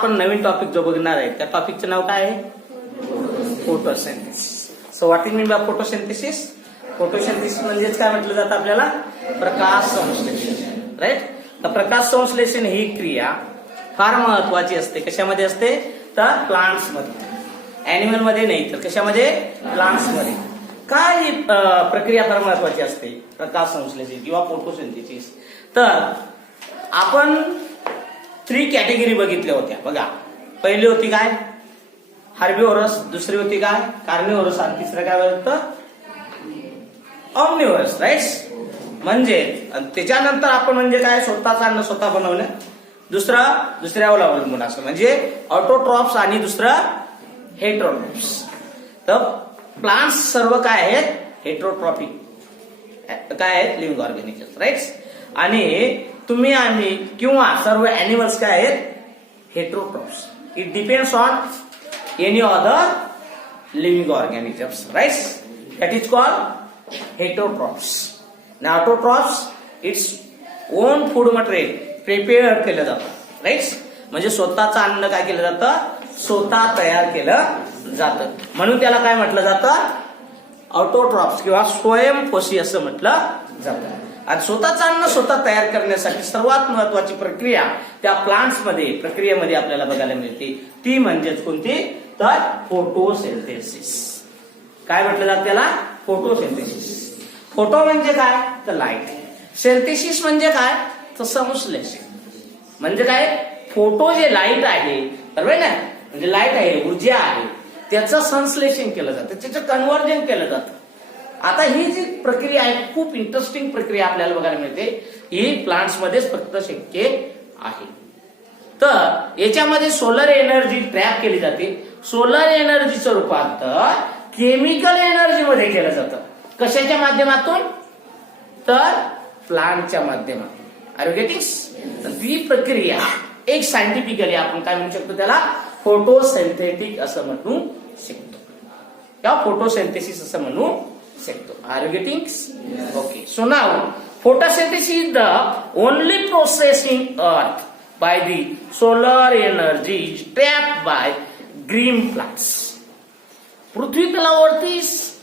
आपण नवीन टॉपिक जो बघणार आहे त्या टॉपिकचं नाव काय आहे? Photosynthesis. So what is mean by photosynthesis? Photosynthesis म्हणजेच काय म्हटलं जातं आपल्याला? प्रकाश संश्लेषण. राईट. तर प्रकाश संश्लेषण ही क्रिया फार महत्वाची असते. कशामध्ये असते? तर प्लांट्स मध्ये. अॅनिमल मध्ये नाही, तर कशामध्ये? प्लांट्स मध्ये. काय ही प्रक्रिया फार महत्वाची असते? प्रकाश संश्लेषण किंवा फोटोसिंथेसिस. तर आपण 3 कॅटेगरी बघितल्या होत्या बघा. पहिली होती काय? हार्बिव्होरस. दुसरी होती काय? कार्निव्होरस. आणि तिसरं काय होतं? ऑमनिव्होरस. राईट. म्हणजे त्याच्यानंतर आपण म्हणजे काय? स्वतःच अन्न स्वतः बनवलं. दुसऱ्यावर अवलंबून असं म्हणजे ऑटोट्रॉप्स आणि दुसरं हेट्रोट्रॉप्स. तर प्लांट्स सर्व काय आहेत? हेट्रोट्रॉपिक काय आहेत? Living organisms. राईट. आणि तुम्ही आम्ही किंवा सर्व अॅनिमल्स काय आहेत? Heterotrophs. It depends on any other living organisms. Right. That is called heterotrophs. Now autotrophs its own food material prepare केलं जातं. राईट. म्हणजे स्वतःचं अन्न काय केलं जातं? स्वतः तयार केलं जातं. म्हणून त्याला काय म्हटलं जातं? ऑटोट्रॉप्स किंवा स्वयंपोषी असं म्हटलं जातं. आणि स्वतःचं अन्न स्वतः तयार करण्यासाठी सर्वात महत्वाची प्रक्रिया त्या प्लांट्स मध्ये प्रक्रियेमध्ये आपल्याला बघायला मिळते. ती म्हणजेच कोणती? तर फोटोसिंथेसिस. काय म्हटलं जातं त्याला? फोटोसिंथेसिस. फोटो म्हणजे काय? तर लाईट. सिंथेसिस म्हणजे काय? तर संश्लेषण. म्हणजे काय? फोटो जे लाईट आहे बरोबर ना, म्हणजे लाईट आहे, ऊर्जा आहे, त्याचं संश्लेषण केलं जातं, त्याचं कन्व्हर्जन केलं जातं. आता ही जी प्रक्रिया आहे खूप इंटरेस्टिंग प्रक्रिया आपल्याला बघायला मिळते. ही प्लांट्स मध्येच फक्त शक्य आहे. तर याच्यामध्ये सोलर एनर्जी ट्रॅप केली जाते. सोलर एनर्जीचं रूपांतर केमिकल एनर्जी मध्ये केलं जातं. कशाच्या माध्यमातून? तर प्लांटच्या माध्यमातून. R you getting? ही प्रक्रिया एक सायंटिफिकली आपण काय म्हणू शकतो? त्याला फोटोसिंथेटिक असं म्हणू शकतो किंवा फोटोसिंथेसिस असं म्हणू शकतो. Are you getting? Okay. So now photosynthesis is the only process in earth by the solar energy trapped by green plants. पृथ्वी तलावरती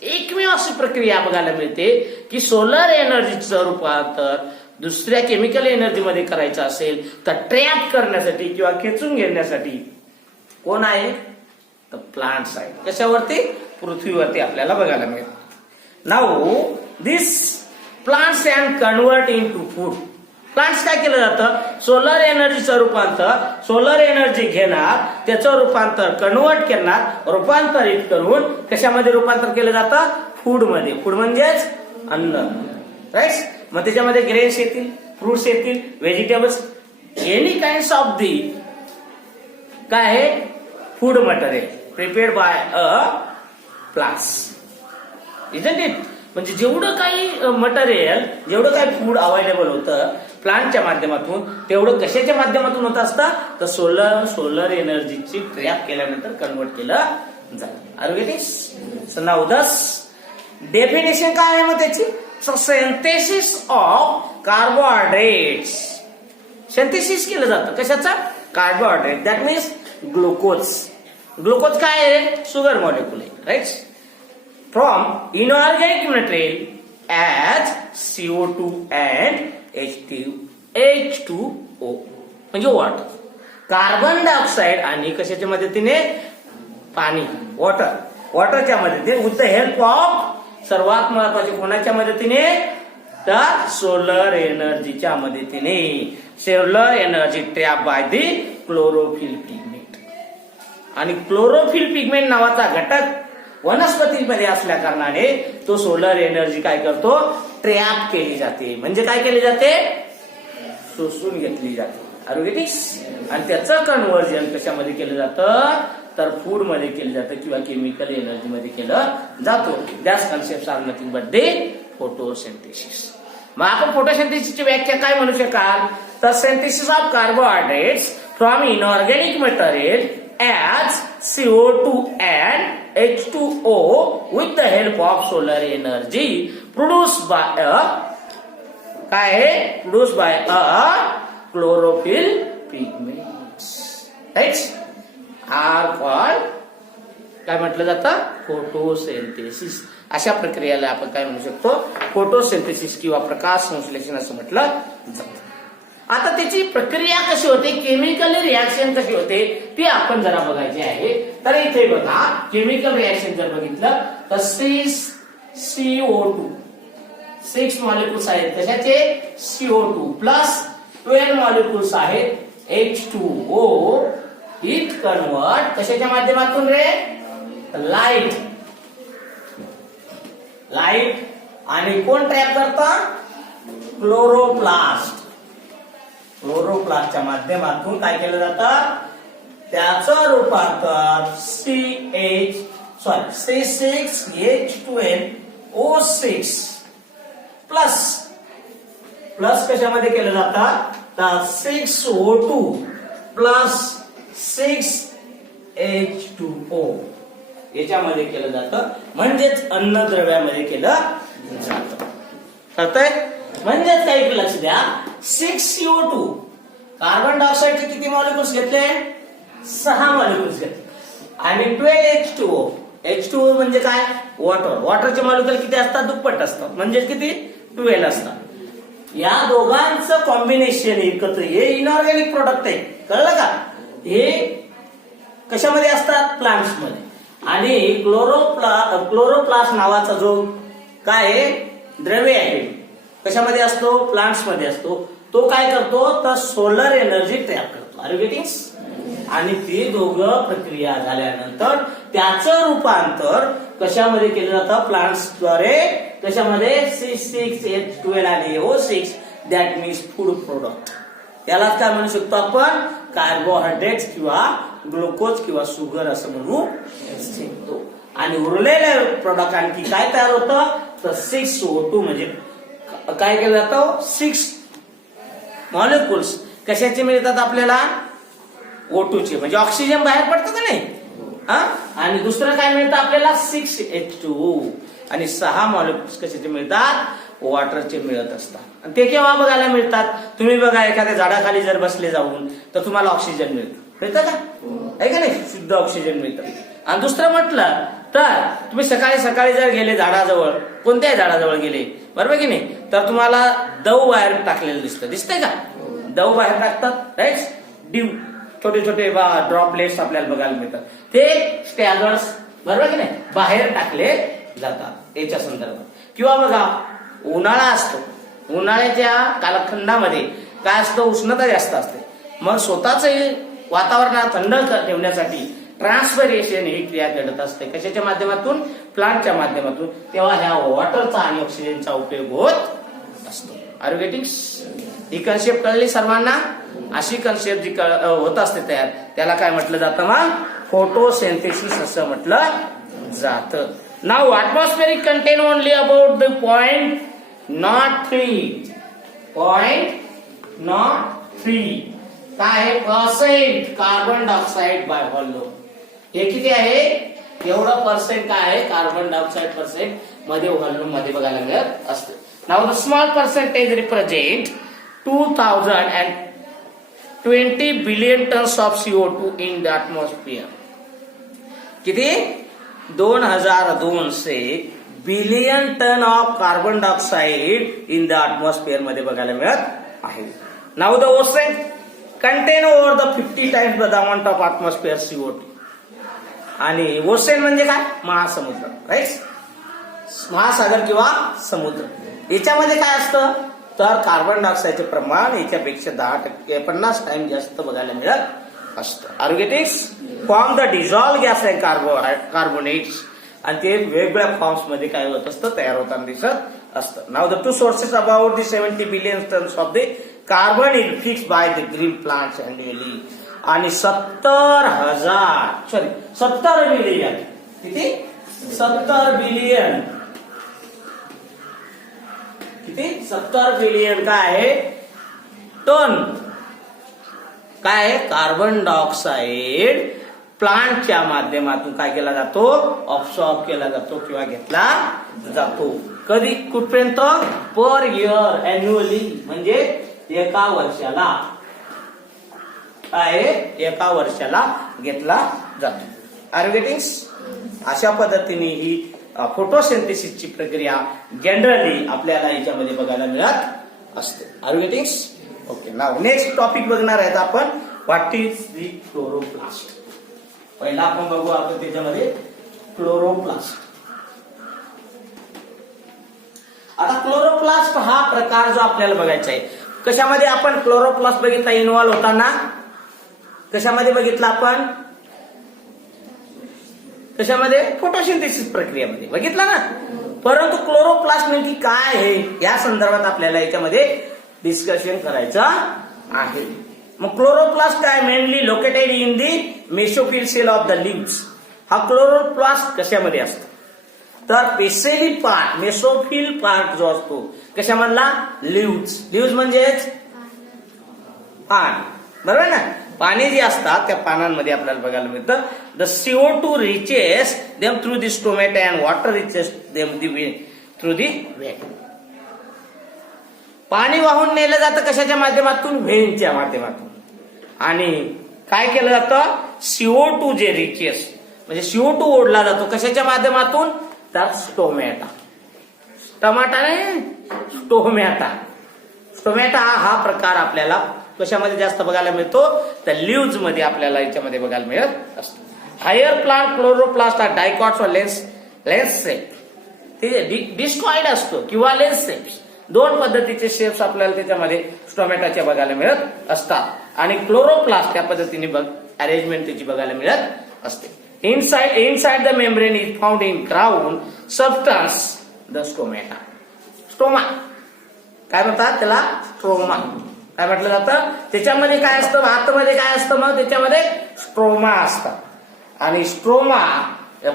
एकमेव अशी प्रक्रिया बघायला मिळते की सोलर एनर्जीचं रूपांतर दुसऱ्या केमिकल एनर्जी मध्ये करायचं असेल तर ट्रॅप करण्यासाठी किंवा खेचून घेण्यासाठी कोण आहे? तर प्लांट्स आहेत. कशावरती? पृथ्वीवरती आपल्याला बघायला मिळतं. Now this plants can convert into food. Plants काय केलं जातं? सोलर एनर्जीचं रूपांतर सोलर एनर्जी घेणार, त्याचं रूपांतर कन्वर्ट करणार, रूपांतरित करून कशामध्ये रूपांतर केलं जातं? फूड मध्ये. फूड म्हणजेच अन्न. राईट. मग त्याच्यामध्ये ग्रेन्स येतील, फ्रुट्स येतील, vegetables, any kind of the काय आहे? Food material prepared by a plants. Isn't it? म्हणजे जेवढं काही मटेरियल, जेवढं काही फूड अवेलेबल होतं प्लांटच्या माध्यमातून, तेवढं कशाच्या माध्यमातून होत असतं? तर सोलर एनर्जीची ट्रॅप केल्यानंतर कन्वर्ट केलं जातं. Are you getting? So now this definition काय आहे मग त्याची? Synthesis of carbohydrates. सिंथेसिस केलं जातं कशाचा? Carbohydrate. That means glucose. Glucose काय आहे? शुगर मॉलिक्यूल आहे. Right. From inorganic material as CO2 and H2O म्हणजे वॉटर. कार्बन डायऑक्साइड आणि कशाच्या मदतीने? पाणी. वॉटरच्या मदतीने विथ द हेल्प ऑफ सर्वात महत्वाचे कोणाच्या मदतीने? तर सोलर एनर्जीच्या मदतीने. Solar energy trap by the chlorophyll pigment. आणि क्लोरोफिल पिगमेंट नावाचा घटक वनस्पतीमध्ये असल्या कारणाने तो सोलर एनर्जी काय करतो? ट्रॅप केली जाते. म्हणजे काय केली जाते? शोषून घेतली जाते. Are you getting? आणि त्याचं कन्व्हर्जन कशामध्ये केलं जातं? तर फूड मध्ये केलं जातं किंवा केमिकल एनर्जी मध्ये केलं जातो. That's concept are nothing but the photosynthesis. मग आपण फोटोसिंथेसिसची व्याख्या काय म्हणू शकाल? तर synthesis of carbohydrates from inorganic material as CO2 and H2O with the help of solar energy produced by a काय आहे? Produced by a chlorophyll pigments. Right are called काय म्हटलं जातं फोटोसिंथेसिस. अशा प्रक्रियेला आपण काय म्हणू शकतो फोटोसिंथेसिस किंवा प्रकाश संश्लेषण असं म्हटलं जातं. आता त्याची प्रक्रिया कशी होते केमिकल रिॲक्शन कशी होते ती आपण जरा बघायची आहे. तर इथे बघा केमिकल रिॲक्शन जर बघितलं तर CO2 6 मॉलिक्युल्स आहेत कशाचे CO2 प्लस 12 मॉलिक्युल्स आहेत H2O. इट कन्वर्ट कशाच्या माध्यमातून रे लाईट आणि कोण ट्रॅप करतं क्लोरोप्लास्टच्या माध्यमातून काय केलं जातं त्याचं रूपांतर C6H12O6 प्लस कशामध्ये केलं जातं तर 6O2 प्लस 6H2O याच्यामध्ये केलं जातं म्हणजेच अन्नद्रव्यामध्ये केलं जातं. कळतंय म्हणजेच काही लक्ष द्या 6CO2 कार्बन डायऑक्साइडचे किती मॉलिक्युल्स घेतले 6 मॉलिक्युल्स घेतले आणि 12H2O म्हणजे काय वॉटरचे मॉलिक्युल किती असतात दुप्पट असतात म्हणजे किती 12 असतात. या दोघांचं कॉम्बिनेशन एकत्र हे इनऑर्गॅनिक प्रोडक्ट आहे कळलं का. हे कशामध्ये असतात प्लांट्स मध्ये आणि क्लोरोप्लास्ट नावाचा जो काय आहे द्रव्य आहे कशामध्ये असतो प्लांट्स मध्ये असतो. तो काय करतो तर सोलर एनर्जी ट्रॅप करतो. Are you getting. आणि ती दोघं प्रक्रिया झाल्यानंतर त्याचं रूपांतर कशामध्ये केलं जातं प्लांट्सद्वारे कशामध्ये C6H12 आणि O6 that means food product. त्यालाच काय म्हणू शकतो आपण कार्बोहायड्रेट्स किंवा ग्लुकोज किंवा शुगर असं म्हणू शकतो. आणि उरलेले प्रोडक्ट आणखी काय तयार होतं तर 6O2 म्हणजे काय केलं जातं 6 मॉलिक्युल्स कशाचे मिळतात आपल्याला O2 चे म्हणजे ऑक्सिजन बाहेर पडतं का नाही आणि दुसरं काय मिळतं आपल्याला 6H2O आणि 6 मॉलिक्युल्स कशाचे मिळतात वॉटरचे मिळत असतात. आणि ते केव्हा बघायला मिळतात तुम्ही बघा एखाद्या झाडाखाली जर बसले जाऊन तर तुम्हाला ऑक्सिजन मिळतं का आहे का नाही शुद्ध ऑक्सिजन मिळतं. आणि दुसरं म्हटलं तर तुम्ही सकाळी जर गेले झाडाजवळ कोणत्याही झाडाजवळ गेले बरोबर की नाही तर तुम्हाला दव बाहेर टाकलेलं दिसतंय का दव बाहेर टाकतात राईट ड्यू छोटे छोटे ड्रॉपलेट्स आपल्याला बघायला मिळतात ते स्टॅगर्स बरोबर की नाही बाहेर टाकले जातात याच्या संदर्भात. किंवा बघा उन्हाळा असतो उन्हाळ्याच्या कालखंडामध्ये काय असतं उष्णता जास्त असते मग स्वतःच वातावरणात थंड ठेवण्यासाठी ट्रान्सपरेशन ही क्रिया घडत असते कशाच्या माध्यमातून प्लांटच्या माध्यमातून. तेव्हा ह्या वॉटरचा आणि ऑक्सिजनचा उपयोग होत असतो. Are you getting. ही कन्सेप्ट कळली सर्वांना. अशी कन्सेप्ट जी होत असते तयार त्याला काय म्हटलं जातं मग फोटोसिंथेसिस असं म्हटलं जातं. Now atmospheric contain only about the 0.03 काय आहे percent carbon dioxide by volume. हे किती आहे एवढं पर्सेंट काय आहे कार्बन डायऑक्साइड पर्सेंट मध्ये व्हॉल्यूम मध्ये बघायला मिळत असते. Now the small percentage represent 2020 billion tons of CO2 in the atmosphere. किती 2200 billion ton of carbon dioxide in the atmosphere मध्ये बघायला मिळत आहे. Now the ocean contain over the 50 times the amount of atmosphere CO2. आणि ocean म्हणजे काय महासमुद्र right महासागर किंवा समुद्र. याच्यामध्ये काय असतं तर कार्बन डायऑक्साइडचे प्रमाण याच्यापेक्षा 10% 50 टाइम जास्त बघायला मिळत असतं. Are you getting. Form the dissolve gas and carbonates आणि ते वेगवेगळ्या फॉर्म्स मध्ये काय होत असतं तयार होताना दिसत असतं. Now the two sources about the 70 billion tons of the carbon is fix by the green plants annually. आणि 70 बिलियन किती 70 बिलियन किती 70 बिलियन काय आहे टन काय आहे कार्बन डायऑक्साइड प्लांटच्या माध्यमातून काय केला जातो ऑब्सॉर्ब केला जातो किंवा घेतला जातो. कधी कुठपर्यंत पर इयर अॅन्युअली म्हणजे एका वर्षाला आहे 1 वर्षाला घेतला जातो. Are you getting? अशा पद्धतीने ही फोटोसिंथेसिसची प्रक्रिया जनरली आपल्याला याच्यामध्ये बघायला मिळत असते. Are you getting? Okay. Now next topic बघणार आहेत आपण, व्हॉट इज दी क्लोरोप्लास्ट. पहिला आपण बघू आपण त्याच्यामध्ये क्लोरोप्लास्ट. आता क्लोरोप्लास्ट हा प्रकार जो आपल्याला बघायचा आहे, कशामध्ये आपण क्लोरोप्लास्ट बघितला इन्व्हॉल्व होताना? कशामध्ये बघितला आपण? कशामध्ये? फोटोसिंथेसिस प्रक्रियेमध्ये बघितला ना. परंतु क्लोरोप्लास्ट नेमकी काय आहे या संदर्भात आपल्याला याच्यामध्ये डिस्कशन करायचं आहे. मग क्लोरोप्लास्ट काय? Mainly located in the mesophyll cell of the leaves. हा क्लोरोप्लास्ट कशामध्ये असतो? तर बेसिली पार्ट, मेसोफिल पार्ट जो असतो कशामधला? लिव्स. लिव्स म्हणजेच पान, बरोबर ना. पाने जी असतात त्या पानांमध्ये आपल्याला बघायला मिळतं. The CO2 reaches them through the stomata and water reaches them through the vein. पाणी वाहून नेलं जातं कशाच्या माध्यमातून? व्हेनच्या माध्यमातून. आणि काय केलं जातं? CO2 जे रिचेस म्हणजे CO2 ओढला जातो कशाच्या माध्यमातून? तर स्टोमॅटा. टमाटा नाही, स्टोमॅटा. स्टोमॅटा हा प्रकार आपल्याला कशामध्ये जास्त बघायला मिळतो? तर लिव्ज मध्ये आपल्याला याच्यामध्ये बघायला मिळत असतो. हायर प्लांट क्लोरोप्लास्ट हा डायकॉट्स व लेन्स शेप. ते डिस्कॉइड असतो किंवा लेन्स शेप्स. दोन पद्धतीचे शेप्स आपल्याला त्याच्यामध्ये स्टोमॅटाचे बघायला मिळत असतात. आणि क्लोरोप्लास्ट या पद्धतीने अरेंजमेंट त्याची बघायला मिळत असते. Inside the membrane is found in ground substance the stomata. Stoma काय म्हणतात त्याला? स्ट्रोमा. काय म्हटलं जातं? त्याच्यामध्ये काय असतं? आतमध्ये काय असतं? मग त्याच्यामध्ये स्ट्रोमा असतात. आणि stroma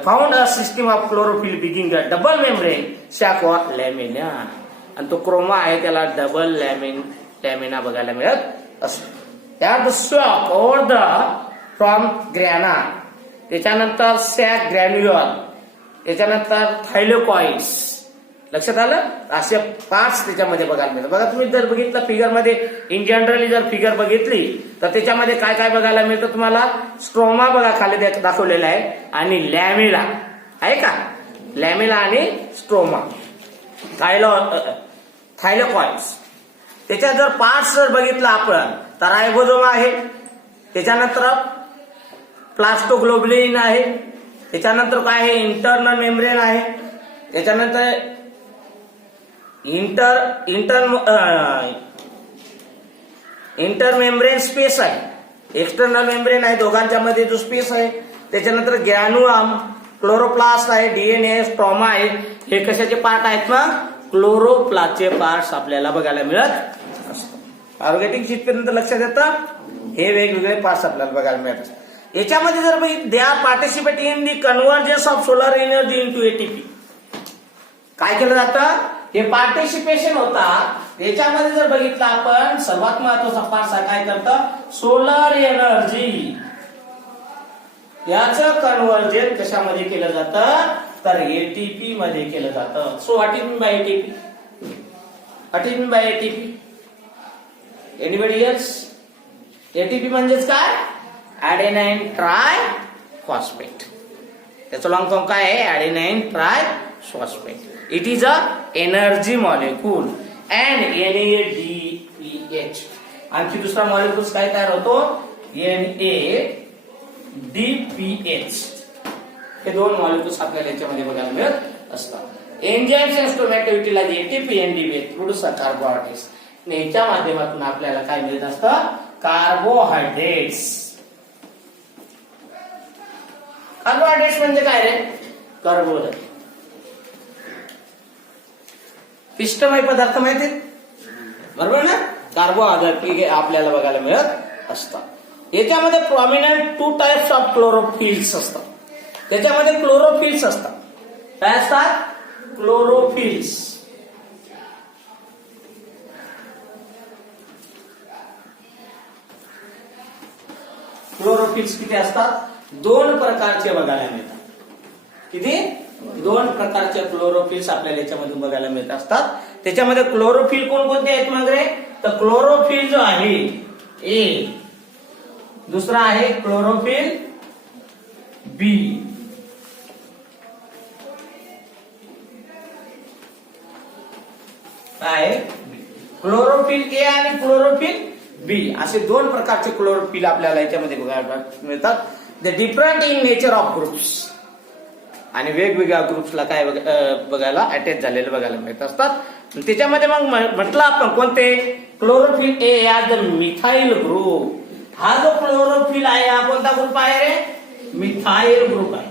found a system of chlorophyll bearing a double membrane sac or lamina. आणि तो क्रोमा आहे त्याला डबल लॅमिना बघायला मिळत असतो. त्यात शॉक ओव्हर द फ्रॉम ग्रॅना, त्याच्यानंतर सॅक ग्रॅन्युअल, त्याच्यानंतर थायलोकॉइड्स. लक्षात आलं? असे पार्ट्स त्याच्यामध्ये बघायला मिळतात. बघा तुम्ही जर बघितलं फिगरमध्ये, इन जनरली जर फिगर बघितली तर त्याच्यामध्ये काय काय बघायला मिळतं तुम्हाला? स्ट्रोमा बघा खाली दाखवलेला आहे आणि लॅमिला आहे का? लॅमिला आणि स्ट्रोमा, थायलोकॉइड्स. त्याच्यात जर पार्ट्स जर बघितला आपण तर रायबोझोम आहे, त्याच्यानंतर प्लास्टोग्लोब्युलिन आहे, त्याच्यानंतर काय आहे? इंटरनल मेम्ब्रेन आहे, त्याच्यानंतर इंटर मेम्ब्रेन स्पेस आहे, एक्सटर्नल मेम्ब्रेन आहे, दोघांच्या मध्ये जो स्पेस आहे. त्याच्यानंतर ग्रॅन्युलम, क्लोरोप्लास्ट आहे, डीएनए, स्ट्रोमा आहे. हे कशाचे पार्ट आहेत? मग क्लोरोप्लास्टचे पार्ट्स आपल्याला बघायला मिळत असतात. ऑर्गॅनिक जिथपर्यंत लक्षात येतं हे वेगवेगळे पार्ट्स आपल्याला बघायला मिळत असतात. याच्यामध्ये जर they are participating in the convergence of solar energy into ATP. काय केलं जातं? हे पार्टिसिपेशन होता. याच्यामध्ये जर बघितलं आपण सर्वात महत्वाचा पार्ट काय करतं? Solar energy. याचं कन्व्हर्जन कशामध्ये केलं जातं? तर एटीपी मध्ये केलं जातं. So what is mean by ATP? What is mean by ATP? Anybody else? ATP म्हणजेच काय? Adenine triphosphate. त्याचं लॉंग फॉर्म काय आहे? Adenine triphosphate. It is a energy molecule and NADPH. आणखी दुसरा मॉलिक्यूल काय तयार होतो? NADPH. हे दोन मॉलिक्यूल्स आपल्याला याच्यामध्ये बघायला मिळत असतात. Enzymes and stomata utilise ATP and DBA to produce carbohydrates. याच्या माध्यमातून आपल्याला काय मिळत असतं? कार्बोहायड्रेट्स. कार्बोहायड्रेट्स म्हणजे काय रे? कर्बोदक. पिष्टमय पदार्थ माहिती बरोबर ना? कार्बोहायड्रेट आपल्याला बघायला मिळत असतात. याच्यामध्ये प्रॉमिनंट 2 टाइप्स ऑफ क्लोरोफिल्स असतात. त्याच्यामध्ये क्लोरोफिल्स असतात. काय असतात? क्लोरोफिल्स. क्लोरोफिल्स किती असतात? 2 प्रकारचे बघायला मिळतात. किती? 2 प्रकारचे क्लोरोफिल्स आपल्याला याच्यामधून बघायला मिळत असतात. त्याच्यामध्ये क्लोरोफिल कोणकोणते आहेत मग रे? तर क्लोरोफिल जो आहे ए दुसरा आहे क्लोरोफिल बी. काय क्लोरोफिल ए आणि क्लोरोफिल बी असे दोन प्रकारचे क्लोरोफिल आपल्याला याच्यामध्ये बघायला मिळतात. The different in nature of groups आणि वेगवेगळ्या ग्रुप्सला काय बघायला अटॅच झालेले बघायला मिळत असतात. त्याच्यामध्ये मग म्हटलं आपण कोणते क्लोरोफिल ए या द मिथाइल ग्रुप. हा जो क्लोरोफिल आहे हा कोणता ग्रुप आहे रे? मिथाइल ग्रुप आहे.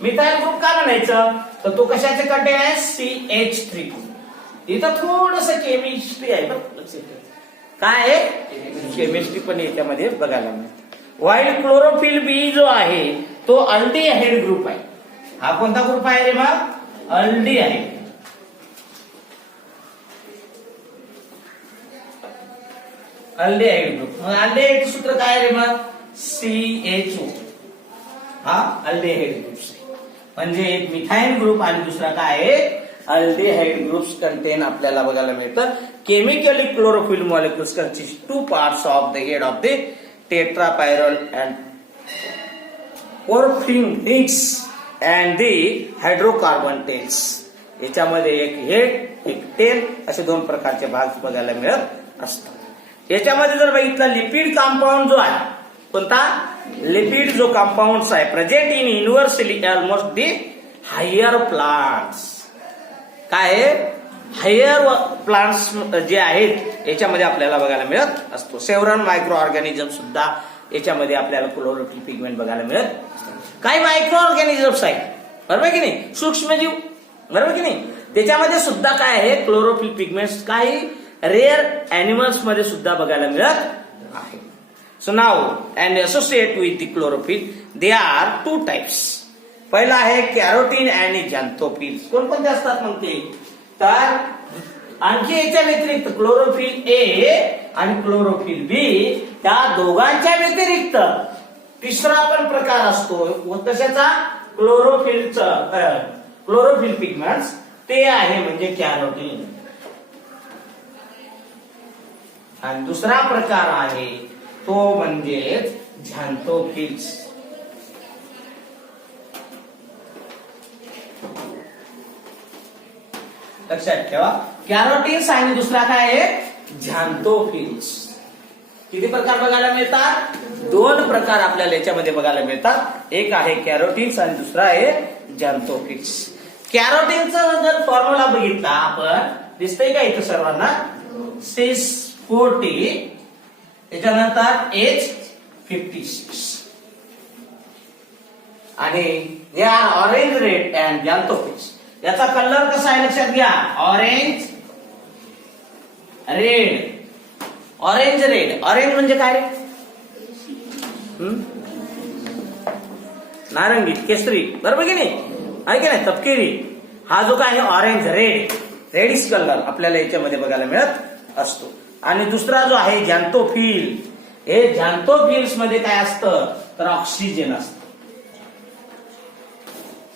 मिथाइल ग्रुप का म्हणायचं तर तो कशाचे कंटेन आहे? CH3. इथं थोडस केमिस्ट्री आहे बरं, काय आहे केमिस्ट्री पण याच्यामध्ये बघायला मिळते. वाईल क्लोरोफिल बी जो आहे तो अल्डिहाइड ग्रुप आहे. हा कोणता ग्रुप आहे रे मग? अल्डिहाइड. Aldehyde group. अल्डिहाइड सूत्र काय रे मग? CHO. हा अल्डिहाइड ग्रुप म्हणजे एक मिथाइल ग्रुप आणि दुसरा काय आहे? अल्डिहाइड ग्रुप्स कंटेन आपल्याला बघायला मिळतं. Chemically chlorophyll molecules consist 2 parts of the head of the tetrapyrrole and porphyrin rings and the hydrocarbon tails. याच्यामध्ये एक हेड एक टेल असे दोन प्रकारचे भाग बघायला मिळत असतात. याच्यामध्ये जर बघितलं लिपिड कंपाऊंड जो आहे कोणता? लिपिड जो कंपाऊंड आहे present in universally almost the higher plants. काय आहे? हायर प्लांट्स जे आहेत याच्यामध्ये आपल्याला बघायला मिळत असतो. सेव्हरल मायक्रो ऑर्गॅनिझम सुद्धा याच्यामध्ये आपल्याला क्लोरोफिल पिगमेंट बघायला मिळत. काही मायक्रो ऑर्गॅनिझम्स आहेत बरोबर की नाही, सूक्ष्मजीव बरोबर की नाही, त्याच्यामध्ये सुद्धा काय आहे क्लोरोफिल पिगमेंट्स काही रेअर अॅनिमल्स मध्ये सुद्धा बघायला मिळत आहे. So now and associate with the chlorophyll they are 2 types. पहिला आहे कॅरोटीन आणि झॅन्थोफिल्स. कोणकोणते असतात मग ते? तर आणखी याच्या व्यतिरिक्त क्लोरोफिल ए आणि क्लोरोफिल बी त्या दोघांच्या व्यतिरिक्त तिसरा पण प्रकार असतो कशाचा? क्लोरोफिल पिगमेंट्स ते आहे म्हणजे कॅरोटीन. आणि दुसरा प्रकार आहे तो म्हणजे झॅन्थोफिल्स. लक्षात ठेवा कॅरोटीन्स आणि दुसरा काय आहे? झॅन्थोफिल्स. किती प्रकार बघायला मिळतात? 2 प्रकार आपल्याला याच्यामध्ये बघायला मिळतात. एक आहे कॅरोटीन्स आणि दुसरा आहे झॅन्थोफिल्स. कॅरोटीनचा जर फॉर्म्युला बघितला आपण दिसतंय का इथं सर्वांना? 640 त्याच्यानंतर H56 आणि हे ऑरेंज रेड अँड झॅन्थोफिल्स. याचा कलर कसा आहे लक्षात घ्या. Orange red. Orange red. Orange म्हणजे काय रे? नारंगी केसरी बरोबर की नाही, आहे की नाही, तपकिरी. हा जो काय आहे ऑरेंज रेड रेडिश कलर आपल्याला याच्यामध्ये बघायला मिळत असतो. आणि दुसरा जो आहे झॅन्थोफिल. हे झॅन्थोफिल्स मध्ये काय असतं तर ऑक्सिजन असतं.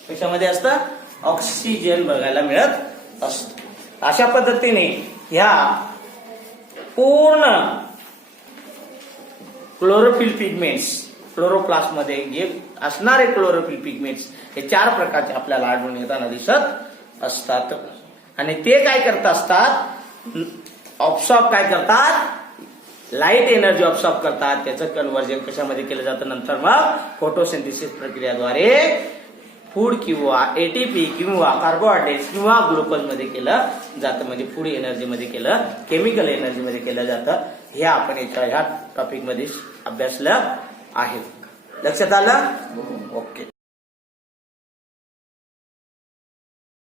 कशामध्ये असतं? ऑक्सिजन बघायला मिळत असतो. अशा पद्धतीने ह्या पूर्ण क्लोरोफिल पिगमेंट्स क्लोरोप्लास्ट मध्ये जे असणारे क्लोरोफिल पिगमेंट्स हे 4 प्रकारचे आपल्याला आढळून येताना दिसत असतात. आणि ते काय करत असतात? ऑब्सॉर्ब काय करतात? लाईट एनर्जी ऑब्सॉर्ब करतात. त्याचं कन्व्हर्जन कशामध्ये केलं जातं नंतर मग फोटोसिंथेसिस प्रक्रियाद्वारे फूड किंवा एटीपी किंवा कार्बोहायड्रेट्स किंवा ग्लुकोज मध्ये केलं जातं. म्हणजे फूड एनर्जी मध्ये केलं, केमिकल एनर्जी मध्ये केलं जातं. हे आपण ह्या टॉपिक मध्ये अभ्यासलं आहे. लक्षात आलं? ओके.